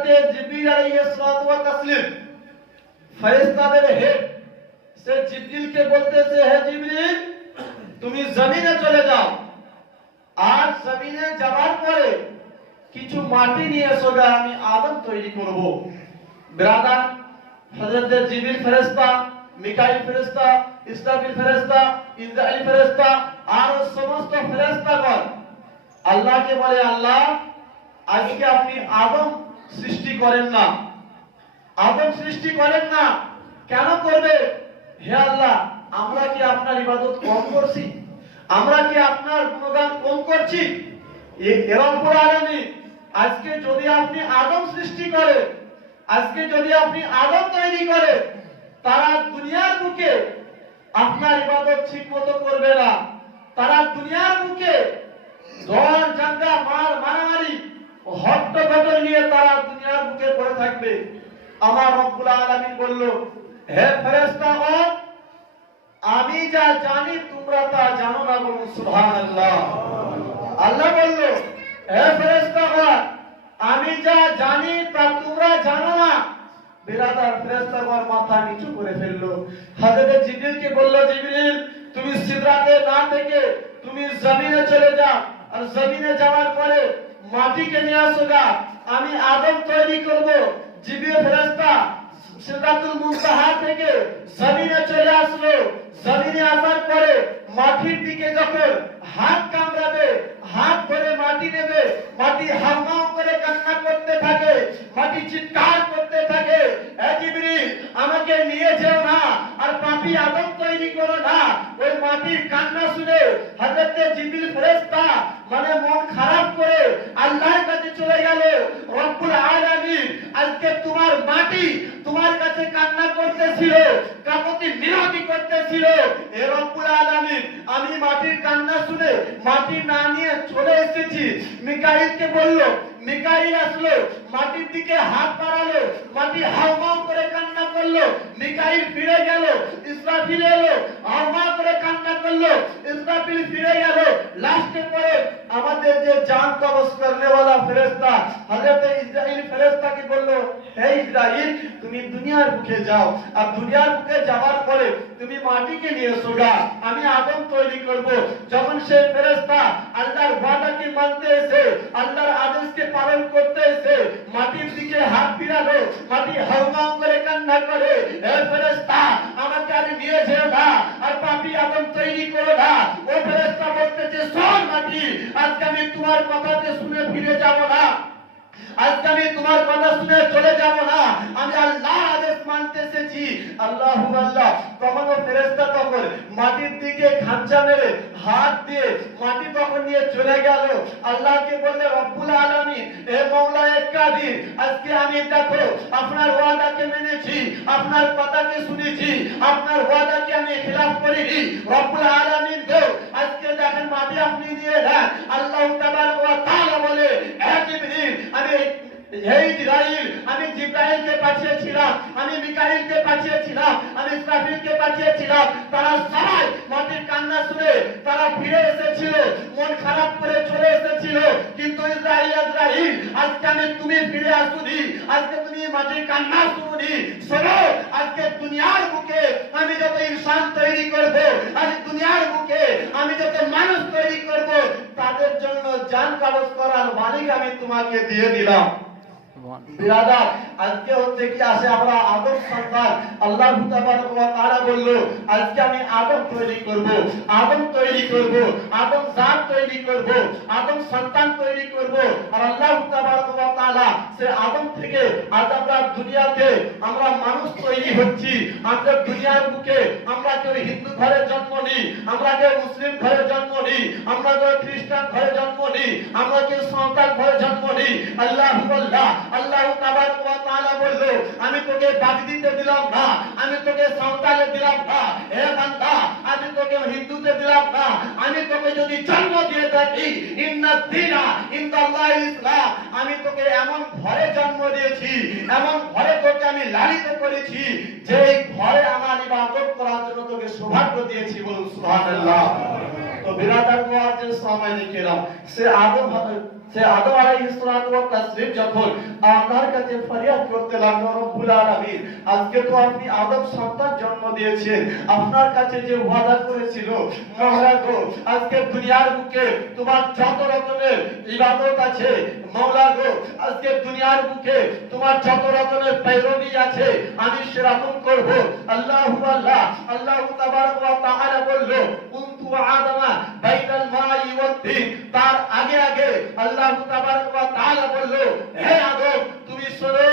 হযরতে জিবরিল আলাইহিস সালাতু ওয়া তাসলিম ফেরেশতাদের হেড সে জিবরিলকে বলতেছে, হে জিবরিল, তুমি জমিনে চলে যাও, আর জমিনে যাওয়ার পরে কিছু মাটি নিয়ে এসো, আমি আদম তৈরি করব। ব্রাদার, হযরতে জিবরিল ফেরেশতা, মিকাইল ফেরেশতা, ইসরাফিল ফেরেশতা, ইসরাইল ফেরেশতা আর সমস্ত ফেরেশতাগণ আল্লাহকে বলে, আল্লাহ, আজকে আপনি আদম সৃষ্টি করেন না, আদম সৃষ্টি করেন না, কেন করবে? হে আল্লাহ, আমরা কি আপনার ইবাদত কম করছি? আমরা কি আপনার গুণগান কম করছি? রব্বুল আলামিন, আজকে যদি আপনি আদম সৃষ্টি করে, আজকে যদি আপনি আদম তৈরি করে, তারা দুনিয়ার বুকে আপনার ইবাদত ঠিকমতো করবে না, তারা দুনিয়ার বুকে দল জাঙ্গা মার মারামারি হট্টগোল নিয়ে তারা দুনিয়ার বুকে পড়ে থাকবে। আমার রব্বুল আলামিন বলল, হে ফেরেশতাগণ, আমি যা জানি তোমরা তা জানো না, বলুন সুবহানাল্লাহ। আল্লাহ বলল, হে ফেরেশতাগণ, আমি যা জানি তা তোমরা জানো না। বিরাদার, ফেরেশতাগণ মাথা নিচু করে ফেললো। হযরত জিবরিলকে বলল, জিবরিল, তুমি সিদরাতে না থেকে তুমি জমিনে চলে যাও, আর জমিনে যাওয়ার পরে মাটিকে নিয়ে আসো, আমি আদম তৈরি করব। জিবরিল ফেরেশতা সিদরাতুল মুনতাহা থেকে জমিনে চলে আসলো। জমিনে আসার পরে মাটির দিকে যখন হাত কামড়াবে, হাত ধরে মাটি নেবে, মাটি হাউমাউ করে কান্না করতে থাকে, মাটি চিৎকার করতে থাকে, হে জিবরিল, আমাকে নিয়ে যেও না, আর পাপী আদম তৈরি করো না। ওই মাটির কান্না শুনে হযরত জিবরিল ফেরেশতা মানে মন খারাপ করে আল্লাহর কাছে চলে গেল। রব্বুল আলামিন, আজকে তোমার মাটি তোমার কাছে কান্না করতেছিল, কাকুতি মিনতি করতেছিল। হে রব্বুল আলামিন, আমি মাটির কান্না শুনে মাটি না নিয়ে চলে এসেছি। মিকাইলকে বলল, মিকাইল আসলো, মাটির দিকে হাত বাড়ালো, মাটি হাউমাউ করে কান্না করলো। মিকাইল ফিরে গেল, ইসরাফিল এলো, হাউমাউ করে কান্না করলো, ইসরাফিল ফিরে গেল। লাস্টে পরে আমাদের যে জান কবজ করনে वाला ফেরেশতা হযরত ইসরাইল ফেরেশতাকে বলল, হে ইসরাইল, তুমি দুনিয়ার বুকে যাও, আর দুনিয়ার বুকে যাওয়ার পরে তুমি মাটিকে নিয়ে এসো, আমি আদম তৈরি করব। যখন সে ফেরেশতা আল্লাহর ওয়াদাকে মানতে এসে, আল্লাহর আদেশকে পালন করতে এসে মাটির দিকে হাত ফিরালো, মাটি হাউমাউ করে কান্না করে, হে ফেরেশতা, আমাকে আর নিয়ে যেও না, আর পাপী আদম তৈরি করো না। ও ফেরেশতা বলতেছে, শোন মাটি, আজকে আমি তোমার কথাতে শুনে ফিরে যাব না, আজকে আমি তোমার কথা শুনে চলে যাব না, আমি আল্লাহর আদেশ মানতে এসেছি। আল্লাহু আল্লাহ। তখন ফেরেশতা তখন মাটির দিকে খাঁচা মেরে হাত দিয়ে মাটি তখন নিয়ে চলে গেল। আল্লাহকে বললে, রব্বুল আলামিন, হে মাওলায়ে কাদির, আজকে আমি দেখো আপনার ওয়াদাকে মেনেছি, আপনার কথাকে শুনেছি, আপনার ওয়াদাকে আমি খিলাফ করিনি। রব্বুল আলামিন গো, আজকে দেখেন মাটি আপনি দিয়ে দেন। আল্লাহ তাবারক ওয়া তাআলা বলে, হে জিবরিল, আমি জিবরাইলকে পাঠিয়েছিলাম, আমি মিকাইলকে পাঠিয়েছিলাম, আমি ইসরাফিলকে পাঠিয়েছিলাম, তারা সবাই মাটির কান্না শুনে তারা ফিরে এসেছিল, মন খারাপ করে চলে এসেছিল। কিন্তু ইসরাইল, আজকে আমি তুমি ফিরে আসুনি, আজকে তুমি মাটির কান্না শুনুনি। শোনো, আজকে দুনিয়ার বুকে আমি যত ইনসান তৈরি করব, আজ দুনিয়ার বুকে আমি যত মানুষ তৈরি করব, তাদের জন্য জান কবজ করার মালিক আমি তোমাকে দিয়ে দিলাম। বিরাদার, আজকে হচ্ছে কি আসে আমরা আদম সন্তান। আল্লাহ তাবারক ওয়া তাআলা বলল, আজকে আমি আদম তৈরি করব, আদম তৈরি করব, আদম জাত তৈরি করব, আদম সন্তান তৈরি করব। আর আল্লাহ তাবারক ওয়া তাআলা সে আদম থেকে আজ আমরা দুনিয়াতে আমরা মানুষ তৈরি হচ্ছি। আমরা দুনিয়ার বুকে আমরা কেউ হিন্দু ঘরে জন্ম নিই, আমরা কেউ মুসলিম ঘরে জন্ম নিই, আমরা কেউ খ্রিস্টান ঘরে জন্ম নিই, আমরা কেউ সাঁওতাল ঘরে জন্ম নিই। আল্লাহ তাবারক ওয়া তাআলা বলল, আমি তোকে বাদি দিতে দিলাম না, আমি তোকে সাঁওতালে দিলাম না, হে বান্দা, আমি তোকে হিন্দুতে দিলাম না, আমি তোকে যদি জন্ম দিয়ে থাকি, ইন্নাদ দীনা ইনদাল্লাহিল ইসলাম, আমি তোকে এমন ঘরে জন্ম দিয়েছি, এমন ঘরে তোকে আমি লালিত করেছি, যে ঘরে আমার ইবাদত করার জন্য তোকে সৌভাগ্য দিয়েছি। বলুন সুবহানাল্লাহ। তো বিরাদার মুআজ্জিজ সামাইনে কেরাম, সে আদম আলাইহিস সালাতু ওয়াস তাসলিম যখন আল্লাহর কাছে ফরিয়াদ করতে লাগলো, রব্বুল আলামিন আজকে তো আপনি আদম সন্তান জন্ম দিয়েছেন, আপনার কাছে যে ওয়াদা করেছিল মওলা গো, আজকে দুনিয়ার বুকে তোমার যত রকমের ইবাদত আছে মওলা গো, আজকে দুনিয়ার বুকে তোমার যত রকমের পেরোবি আছে আমি সেরকম করব। আল্লাহু আল্লাহ, আল্লাহ তাবারক ওয়া তাআলা বলল কুনতু আদামা বাইনাল মাই ওয়াত তিন, তার আগে আগে আল্লাহ তাবারক ওয়া তাআলা বলল হে আদম তুমি শোনো,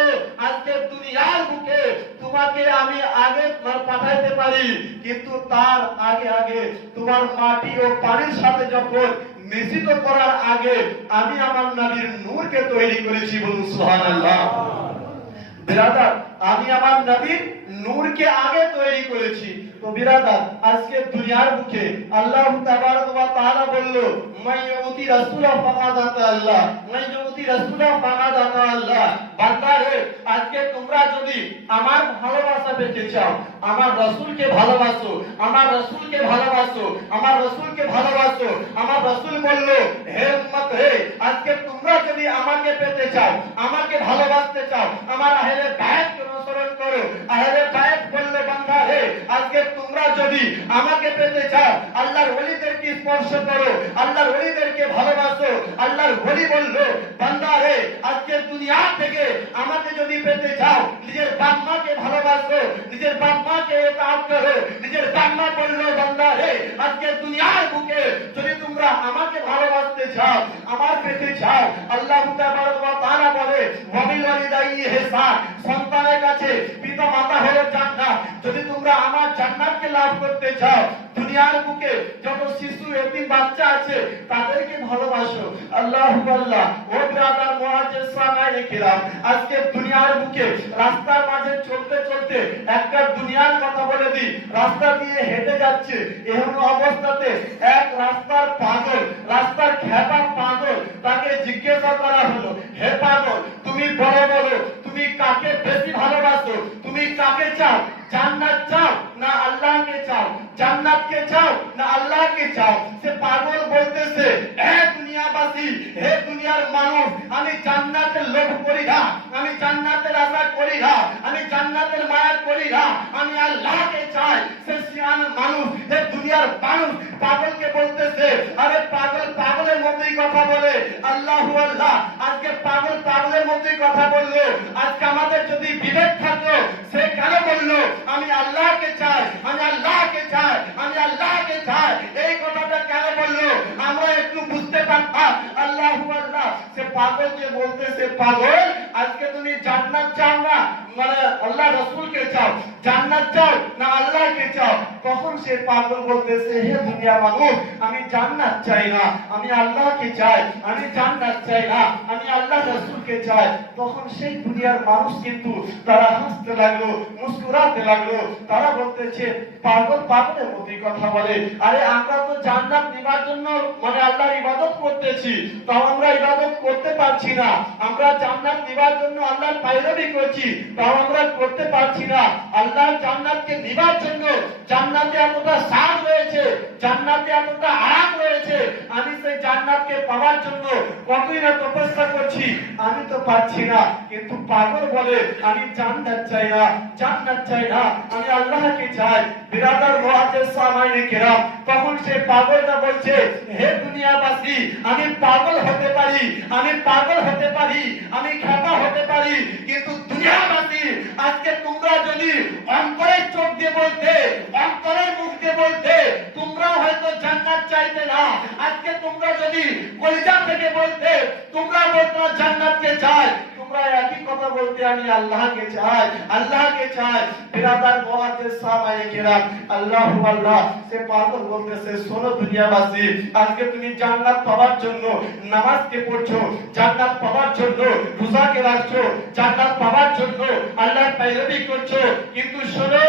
আজকে দুনিয়ার বুকে তোমাকে আমি আগে পাঠাইতে পারি, কিন্তু তার আগে আগে তোমার মাটি ও পানির সাথে যখন মিশ্রিত করার আগে আমি আমার নবীর নূরকে তৈরি করেছি। বলুন সুবহানাল্লাহ। বিরাদার, আমি আমার নবীর নূরকে আগে তৈরি করেছি। তো বিরাদার, আজকে দুনিয়ার বুকে আল্লাহ তাবারক ওয়া তাআলা বলল মাইয়ুতি রাসূলা ফাকাদ আতা আল্লাহ, মাইয়ুতি রাসূলা ফাকাদ আতা আল্লাহ। বান্দারে, আজকে তোমরা যদি আমার ভালোবাসা পেতে চাও, আমার রাসূলকে ভালোবাসো, আমার রাসূলকে ভালোবাসো, আমার রাসূলকে ভালোবাসো। আমার রাসূল বলল হে উম্মত হে, আজকে তোমরা যদি আমাকে পেতে চাও, আমাকে ভালোবাসতে চাও, আমার আহলে বাইতকে অনুসরণ করো। আহলে বাইত বলল বান্দা হে, আজকে তোমরা যদি আমাকে পেতে চাও, আল্লাহর ওলিদেরকে স্পর্শ করো, আল্লাহর ওলিদেরকে ভালোবাসো। আল্লাহর ওলি বলল বান্দা হে, আজকে দুনিয়া থেকে আমাকে যদি পেতে চাও, নিজের বাপ মাকে ভালোবাসো, নিজের বাপ মাকে ইতাআত করো। নিজের বাপ মা বলল বান্দা হে, আজকে দুনিয়ার বুকে যদি তোমরা আমাকে ভালোবাসতে চাও, আমার পেতে চাও, আল্লাহ তাবারক ওয়া তাআলা বলে ওয়াবিল ওয়ালিদাইনি ইহসান, সন্তানের কাছে পিতা মাতা হলো জান্নাত। যদি তোমরা আমার জান্নাতকে লাভ করতে চাও, দুনিয়ার বুকে যত শিশু এতিম বাচ্চা আছে তাদেরকে ভালোবাসো। আল্লাহু আল্লাহ। ও ব্রাদার মুআজ্জিজ সামাইনে কিরাম, আজকে দুনিয়ার বুকে রাস্তার মাঝে চলতে চলতে একটা দুনিয়ার কথা বলে দিই, রাস্তা দিয়ে হেঁটে যাচ্ছে, এমন অবস্থাতে এক রাস্তার পাগল, রাস্তার খেপা পাগল, তাকে জিজ্ঞাসা করা হলো হে পাগল, তুমি বলো বলো, তুমি কাকে বেশি ভালোবাসো, তুমি কাকে চাও, জান্নাত চাও না আল্লাহকে চাও, জান্নাতকে চাও না আল্লাহকে চাও? সে পাগল বলতেছে হে দুনিয়াবাসী, হে দুনিয়ার মানুষ, আমি জান্নাতের লোভ করি না, আমি জান্নাতের আশা করি না, আমি জান্নাতের মায়া করি না, আমি আল্লাহকে চাই। সে সিয়ান মানুষ, হে দুনিয়ার মানুষ পাগলকে বলতেছে আরে পাগল পাগলের মতোই কথা বলে। আল্লাহু আল্লাহ। আজকে পাগল পাগলের মতোই কথা বললো। আজকে আমাদের যদি বিবেক থাকতো, সে কেন বললো আমি আল্লাহকে চাই, আমি আল্লাহকে চাই, আমি আল্লাহকে চাই? এই কথাটা কেন বললো আমরা একটু বুঝতে পারতাম। আল্লাহু আল্লাহ। সে পাগল যে বলতেছে পাগল, আজকে তুমি জান্নাত চাও না মানে আল্লাহ রাসূলকে চাও, জান্নাত চাও না আল্লাহকে চাও? তখন সে পাগল বলতেছে হে দুনিয়া মানুষ, আমি জান্নাত চাই না, আমি আল্লাহকে চাই, আমি জান্নাত চাই না, আমি আল্লাহ রাসূলকে চাই। তখন সেই দুনিয়ার মানুষ কিন্তু তারা হাসতে লাগলো, মুস্কুরাতে লাগলো। তারা বলতেছে পাগল পাগলের মতোই কথা বলে। আরে আমরা তো জান্নাত নেবার জন্য মানে আল্লাহর ইবাদত করতেছি, তাও আমরা ইবাদত করতে পারছি না। আমরা জান্নাত নেবার জন্য আল্লাহর পায়রবি করছি, তাও আমরা করতে পারছি না। আল্লাহর জান্নাতকে নেবার জন্য জান্নাতে এতটা স্বাদ রয়েছে, জান্নাতে এতটা আরাম রয়েছে, আমি সেই জান্নাতকে পাওয়ার জন্য কতই না তপস্যা করছি, আমি তো পাচ্ছি না। কিন্তু পাগল বলে আমি জান্নাত চাই না, জান্নাত চাই না, আমি আল্লাহকে চাই। বিরাদার মুআজ্জিজ সামাইনে কিরাম, তখন সে পাগলটা বলছে হে দুনিয়াবাসী, আমি পাগল হতে পারি, আমি পাগল হতে পারি, আমি খেপা হতে পারি, কিন্তু দুনিয়াবাসী আজকে তোমরা যদি অন্তরের চোখ দিয়ে বলতে, অন্তরের মুখ দিয়ে বলতে, তোমরা হয়তো জান্নাত চাইতে না। আজকে তোমরা যদি কলিজা থেকে বলতে, তোমরা বলতে জান্নাতকে চাই, তোমরা একই কথা বলতে আমি আল্লাহকে চাই, আল্লাহকে চাই। বিরাদার মুআজ্জিজ সামাইনে কিরাম, আল্লাহু আল্লাহ। সে পাগল বলতেছে শোনো দুনিয়াবাসী, আজকে তুমি জান্নাত পাওয়ার জন্য নামাজকে পড়ছো, জান্নাত পাওয়ার জন্য রোজাকে রাখছো, জান্নাত পাওয়ার জন্য আল্লাহর পায়রবি করছো, কিন্তু শোনো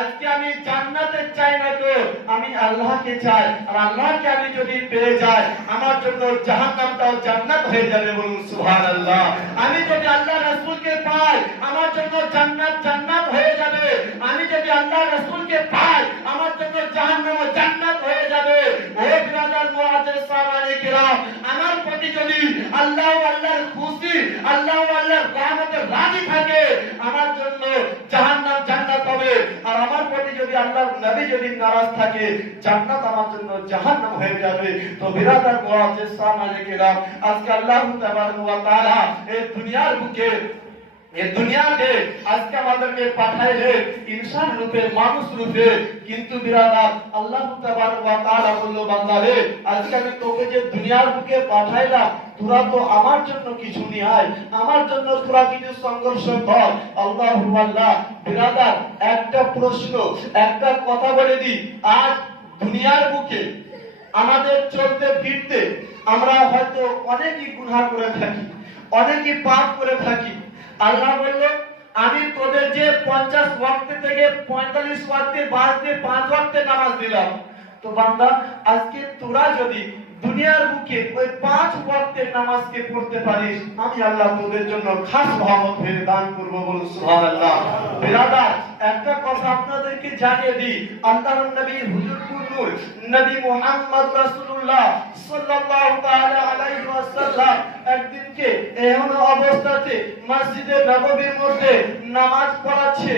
আজকে আমি জান্নাতে চাই না তো আমি আল্লাহকে চাই। আর আল্লাহকে আমি যদি পেয়ে যাই, আমার জন্য জাহান্নামটাও জান্নাত হয়ে যাবে। বলুন সুবহানাল্লাহ। আমি যদি আল্লাহ রাসূলকে পাই, আমার জন্য জান্নাত জান্নাত হয়ে যাবে। আমি যদি আল্লাহ রাসূলকে পাই, আমার জন্য জাহান্নাম জান্নাত হয়ে যাবে। ও যদি আল্লাহ আল্লাহর রহমতে রাজি থাকে আমার জন্য জাহান্নাম জান্নাত হবে, আর আমার প্রতি যদি আল্লাহর নবী যদি নারাজ থাকে জান্নাত আমার জন্য জাহান্নাম হয়ে যাবে। তো বিরাদার মুআজ্জিজ সামনে গেলাম, আজকে আল্লাহ তাবারক ওয়া তাআলা এই দুনিয়ার বুকে এই দুনিয়াতে আজকে আমাদেরকে পাঠাইলে ইনসান রূপে, মানুষ রূপে, কিন্তু বিরাদার আল্লাহ তাবারক ওয়া তাআলা বলল বান্দারে আজকে আমি তোকে যে দুনিয়ার বুকে পাঠাইলাম তোরা তো আমার জন্য কিছু নিয়ে আয়, আমার জন্য তোরা কিছু সংঘর্ষ কর। আল্লাহু আল্লাহ। বিরাদার একটা প্রশ্ন, একটা কথা বলে দিই, আজ দুনিয়ার বুকে আমাদের চলতে ফিরতে আমরা হয়তো অনেকই গুনাহ করে থাকি, অনেকই পাপ করে থাকি। আল্লাহ বলল আমি তোদের যে 50 ওয়াক্ত থেকে 45 ওয়াক্তে বাজতে 5 ওয়াক্তে নামাজ দিলাম, তো বান্দা আজকে তোরা যদি দুনিয়ার বুকে ওই 5 ওয়াক্তের নামাজকে পড়তে পারিস আমি আল্লাহ তোদের জন্য খাস রহমত ফেলে দান করব। বলুন সুবহানাল্লাহ। বিরাদার একটা কথা আপনাদেরকে জানিয়ে দিই, আল্লাহর নবী হুজুরপুর নূর নবী মুহাম্মদ রাসূলুল্লাহ সাল্লাল্লাহু তাআলা আলাইহি ওয়াসাল্লাম একদিনকে এমন অবস্থাতে মসজিদে নববীর মধ্যে নামাজ পড়াচ্ছে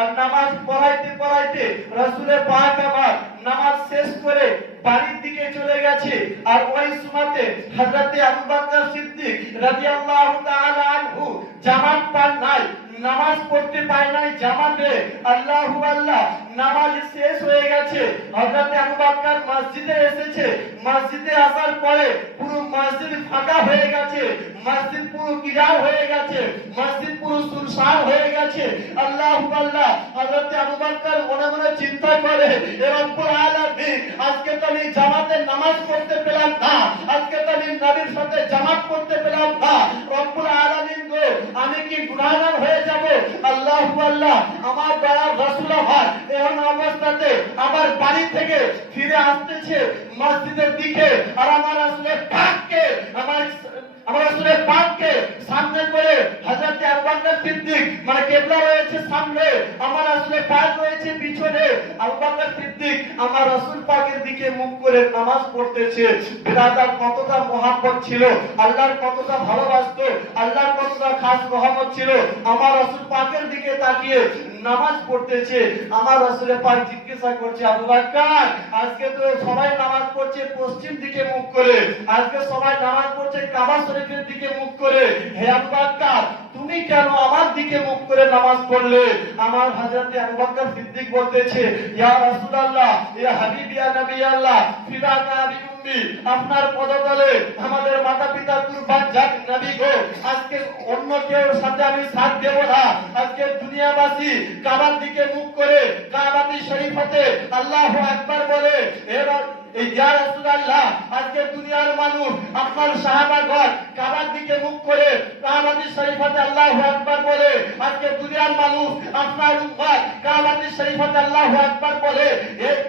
আর নামাজ পড়াইতে রাসূলের পাক আবার নামাজ শেষ করে বাড়ির দিকে চলে গেছে। আর ওই সময়তে হযরতে আবু বকর সিদ্দিক রাদিয়াল্লাহু তাআলা আনহু জামাত পান নাই, নামাজ পড়তে পায় নাই জামাতে। আল্লাহু আল্লাহ, নামাজ শেষ হয়ে গেছে, হযরতে আবু বকর মসজিদে এসেছে। মসজিদে আসার পরে পুরো মসজিদ ফাঁকা হয়ে গেছে, মসজিদ পুরো কিরার হয়ে গেছে, মসজিদ পুরো সুনসান হয়ে গেছে। আল্লাহু আল্লাহ, হযরতে আবু বকর মনে মনে চিন্তা করে, এ রব্বুল আলামিন আজকে তো আমি জামাতে নামাজ পড়তে পেলাম না, আজকে তো আমি নবীর সাথে জামাত পড়তে পেলাম না, রব্বুল আলামিন গো আমি কি গুনাহগার হয়ে যাব? আল্লাহু আল্লাহ, আমার দয়ার রাসূল আমার এমন অবস্থাতে আমার বাড়ি থেকে ফিরে আসতেছে মসজিদের দিকে, আর আমার রাসূলের পাককে আমার রাসূলের পাককে সামনে করে হযরত আবু বকর সিদ্দিক মানে কিবলা রয়েছে সামনে, আমার রাসূলের পাক রয়েছে পিছনে। আবু বকর সিদ্দিক আমার রাসূল পাকের দিকে মুখ করে নামাজ পড়তেছে। বিরাদার কতটা মহব্বত ছিল, আল্লাহর কতটা ভালোবাসতো, আল্লাহর কতটা খাস রহমত ছিল। আমার রাসূল পাকের দিকে তাকিয়ে নামাজ পড়তেছে। আমার রাসূলের পাক জিজ্ঞাসা করছে, আবু বকর আজকে তো সবাই নামাজ পড়ছে পশ্চিম দিকে মুখ করে, আজকে সবাই নামাজ পড়ছে কাবা শরীফের দিকে মুখ করে, হে আবু বকর তুমি কেন আমার দিকে মুখ করে নামাজ পড়লে? আমার হযরতে আবু বকর সিদ্দিক বলতেছে, ইয়া রাসূলুল্লাহ, ইয়া হাবিব, ইয়া নবী আল্লাহ, ফিদাকা আবি উম্মি, আপনার পদতলে আমাদের মাতা পিতা কুরবান যাক নবী গো, আজকে অন্য কেউ সাথে আমি সাথ দেব না। আজকে দুনিয়াবাসী কাবার দিকে মুখ করে কাবাতি শরীফতে আল্লাহু আকবার বলে, ইয়া রাসূলুল্লাহ আজকে দুনিয়ার মানুষ আপনার সাহাবাগণ কাবার দিকে মুখ করে কাবাতি শরীফতে আল্লাহু আকবার বলে, আজকে দুনিয়ার মানুষ আপনার উম্মত কাবাতি শরীফতে আল্লাহু আকবার বলে।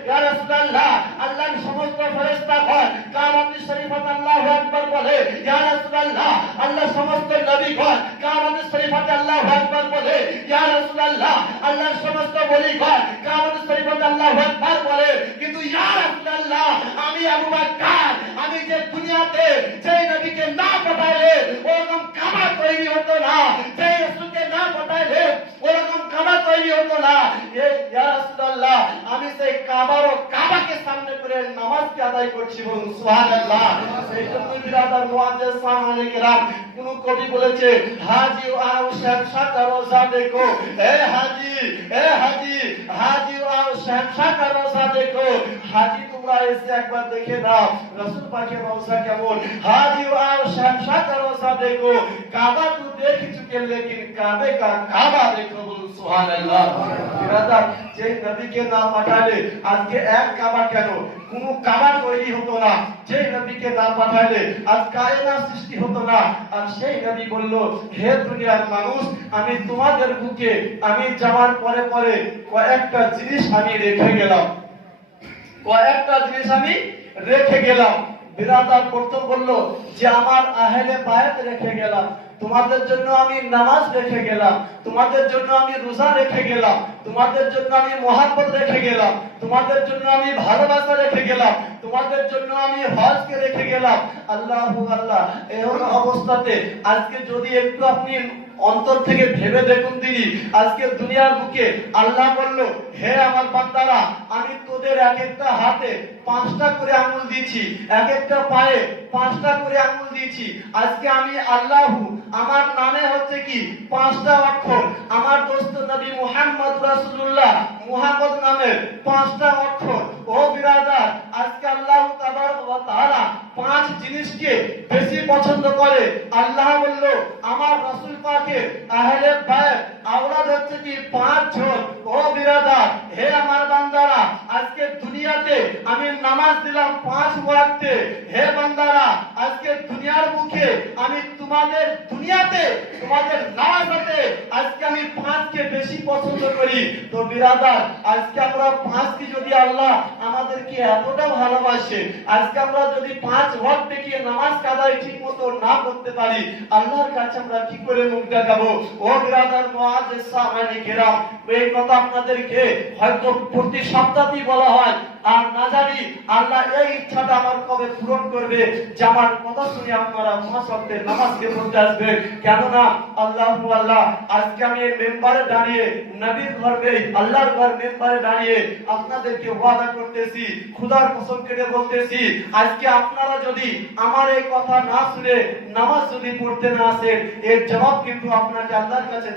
ইয়া রাসূলুল্লাহ আল্লাহর সমস্ত ফেরেশতাগণ কাবাতি শরীফতে আল্লাহু আকবার বলে। ইয়া রাসূলুল্লাহ আল্লাহর সমস্ত নবীগণ কাবাতি শরীফতে আল্লাহু আকবার বলে। ইয়া রাসূলুল্লাহ আল্লাহর সমস্ত ওলিগণ কাবাতি শরীফতে আল্লাহু আকবার বলে। কিন্তু ইয়া রাসূলুল্লাহ আমি আবু বকর আমি যে দুনিয়াতে যে নবীকে না পাঠাইলে ওরকম কাবা তৈরি হতো না, যে রাসূলকে না পাঠাইলে ওরকম কাবা তৈরি হতো না। ইয়া রাসূলুল্লাহ আমি সেই কাবাকে সামনে করে নামাজকে আদায় করছি। বলুন সুবহানাল্লাহ। সেই জন্য বিরাদার মুআজ্জিজ সাহাবায়ে কেরাম কোন কবি বলেছে, হাজি আও শামশা কা রোজা দেখো, এ হাজি হাজি আও শামশা কা রোজা দেখো, হাজি তোমরা এসে একবার দেখে দাও রাসূল পাকের রওজা কেমন। হাজি আও শামশা কা রোজা দেখো, কাবা তো দেখ চুকে লেকিন কাবে কা কাবা দেখো। বলুন সুবহানাল্লাহ। বিরাদার যে নবীকে না পাঠালে আজকে এক কাবা কেন কোন কাবা তৈরি হতো না, যে নবীকে না পাঠালে আজ কায়নাত সৃষ্টি হতো না। আর সেই নবী বলল, হে দুনিয়ার মানুষ আমি তোমাদের বুকে আমি যাওয়ার পরে পরে কয়েকটা জিনিস আমি রেখে গেলাম। বিরাদার প্রথম বলল যে আমার আহলে বায়াত রেখে গেলাম, তোমাদের জন্য আমি নামাজ রেখে গেলাম, তোমাদের জন্য আমি রোজা রেখে গেলাম, তোমাদের জন্য আমি মহাব্বত রেখে গেলাম, তোমাদের জন্য আমি ভালোবাসা রেখে গেলাম, তোমাদের জন্য আমি হজকে রেখে গেলাম। আল্লাহু আল্লাহ, এই অবস্থাতে আজকে যদি একটু আপনি অন্তর থেকে ভেবে দেখুন তিনি আজকে দুনিয়ার বুকে আল্লাহ বলল, হে আমার বান্দারা, আমি তোদের এক একটা হাতে 5টা করে আঙ্গুল দিয়েছি, এক একটা পায়ে 5টা করে আঙ্গুল দিয়েছি। আজকে আমি আল্লাহু, আমার নামে হচ্ছে কি 5টা অক্ষর, আমার দোস্ত নবী মুহাম্মদ রাসূলুল্লাহ মুহাম্মদ নামে 5টা অক্ষর। ও বিরাদার, আজকে আল্লাহ তাবারক ওয়া তাআলা 5 জিনিসকে বেশি পছন্দ করে। আল্লাহ বলল, আমার রাসূল পাকের আহলে বাইত আওলাদ হচ্ছে কি 5 জন। ও বিরাদার, হে আমার বান্দারা, আজকে দুনিয়াতে আমি নামাজ দিলাম 5 ওয়াক্তে। হে বান্দারা, আজকে দুনিয়ার মুখে আমি তোমাদের দুনিয়াতে তোমাদের নামাজে আজকে আমি 5কে বেশি পছন্দ করি। তো বিরাদার, আজকে আমরা 5কে যদি আল্লাহ আমাদেরকে এতটা ভালোবাসে, আজকে আমরা যদি 5 ওয়াক্তে কি নামাজ কাদায় ঠিকমতো না করতে পারি, আল্লাহর কাছে আমরা কি করে মুখ দেখাবো? ও বিরাদার মুআজ্জিজ সাহাবায়ে কেরাম, এই কথা আপনাদেরকে হয়তো প্রতি সপ্তাহেই বলা হয়, আর না জানি আল্লাহ এই ইচ্ছাটা আমার কবে পূরণ করবে যে আমার কথা শুনে আপনারা 5 ওয়াক্তের নামাজকে পড়তে আসবেন। কেননা আল্লাহু আল্লাহ, আজকে আমি এই মেম্বারে দাঁড়িয়ে নবীর ঘরে আল্লাহর ঘর মেম্বারে দাঁড়িয়ে আপনাদেরকে ওয়াদা করতেছি, খোদার কসম কেটে বলতেছি, আজকে আপনারা যদি আমার এই কথা না শুনে নামাজ যদি পড়তে না আসেন, এর জবাব কিন্তু আপনাকে আল্লাহর কাছে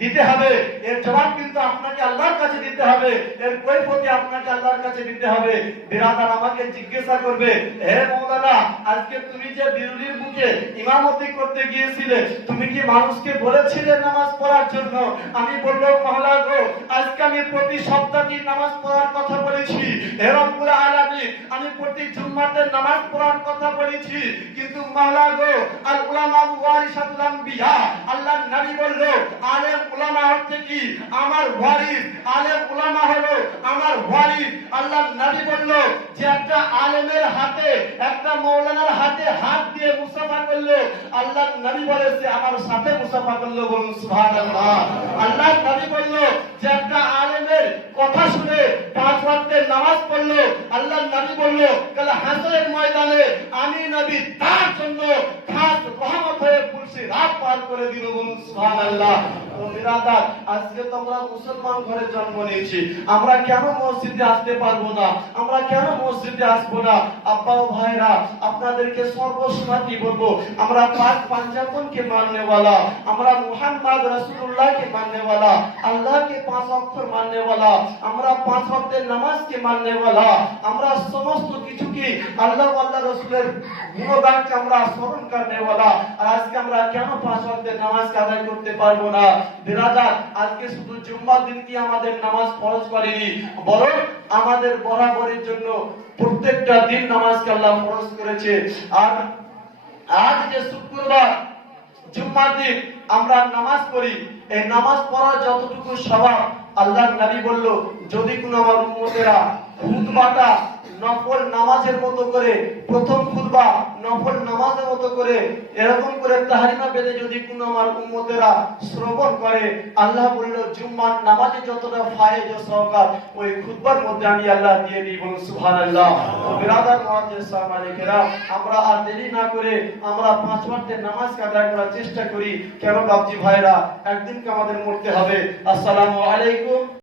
দিতে হবে। এর জবাব কিন্তু আপনাকে আল্লাহর কাছে দিতে হবে, এর কৈফিয়ত আপনাকে আল্লাহর কাছে দিতে হবে। বিরাদার আমাকে জিজ্ঞাসা করবে, হে মাওলানা, আজকে তুমি যে বিরুলির মুখে ইমামতি করতে গিয়েছিলে, তুমি কি মানুষকে বলেছিলে নামাজ পড়ার জন্য? আমি বললাম, মাওলা গো, আজকে আমি প্রতি সপ্তাহে নামাজ পড়ার কথা বলেছি, হে রব্বুল আলামিন, আমি প্রতি জুম্মাতে নামাজ পড়ার কথা বলেছি, কিন্তু মাওলা গো, আল উলামা ওয়ারিসাতুল আম্বিয়া, আল্লাহর নবী বলল, আলেম উলামা হচ্ছে কি আমার ওয়ারিস, আলেম উলামা হলো আমার ওয়ারিস। আল্লাহর নবী বলল যে একটা আলেমের হাতে, একটা মাওলানার হাতে হাত দিয়ে মুসাফা করলো, আল্লাহর নবী বলেছে আমার সাথে মুসাফা করলো, বলুন সুবহানাল্লাহ। আল্লাহর নবী বলল যে একটা আলেমের কথা শুনে 5 ওয়াক্তের নামাজ পড়লো, আল্লাহর নবী বলল কাল হাসরের ময়দানে আমি নবী তার জন্য খাস রহমত হয়ে পুরসি রাত পার করে দিব, বলুন সুবহানাল্লাহ। ও বিরাদার, আজকে তো আমরা মুসলমান ঘরে জন্ম নিয়েছি, আমরা কেন মসজিদে আসতে পারবো না? আমরা কেন মসজিদে আসবো না? আব্বা ও ভাইরা, আপনাদেরকে সর্বসময় বলবো, আমরা পাঁচ পাঞ্জাবনকে মাননে वाला, আমরা মুহাম্মদ রাসূলুল্লাহকে মাননে वाला, আল্লাহকে 5 অক্ষর মাননে वाला, আমরা 5 ওয়াক্তের নামাজকে মাননে वाला, আমরা সমস্ত কিছুকে আল্লাহ ও আল্লাহর রাসূলের গুণগানকে আমরা স্মরণ করনে वाला। আর আজকে আমরা কেন 5 ওয়াক্তের নামাজ আদায় করতে পারবো না? বিরাদার, আজকে শুধু জুম্মার দিন কি আমাদের নামাজ ফরজ করেনি, বরং আমাদের বরাবরের জন্য প্রত্যেকটা দিন নামাজকে আল্লাহ ফরজ করেছে। আর আজ যে শুক্রবার জুম্মার দিন আমরা নামাজ পড়ি, এই নামাজ পড়ার যতটুকু স্বভাব, আল্লাহর নবী বলল, যদি কোনো আমার উম্মতেরা খুতবাটা নফল নামাজের মতো করে, প্রথম খুতবা নফল নামাজের মতো করে, এরকম করে তাহরিমা বেঁধে যদি কোনো আমার উম্মতেরা শ্রবণ করে, আল্লাহ বলল জুম্মার নামাজে যতটা ফায়েজ ও সওয়াব ওই খুতবার মধ্যে আমি আল্লাহ দিয়ে দিই, বলুন সুবহানাল্লাহ। তো বিরাদার মুআজ্জিজ সাহাবায়ে কেরাম, আমরা আর দেরি না করে আমরা 5 ওয়াক্তের নামাজ আদায় করার চেষ্টা করি। কেন বাপজি ভাইরা, একদিন কে আমাদের মরতে হবে। আসসালামু আলাইকুম।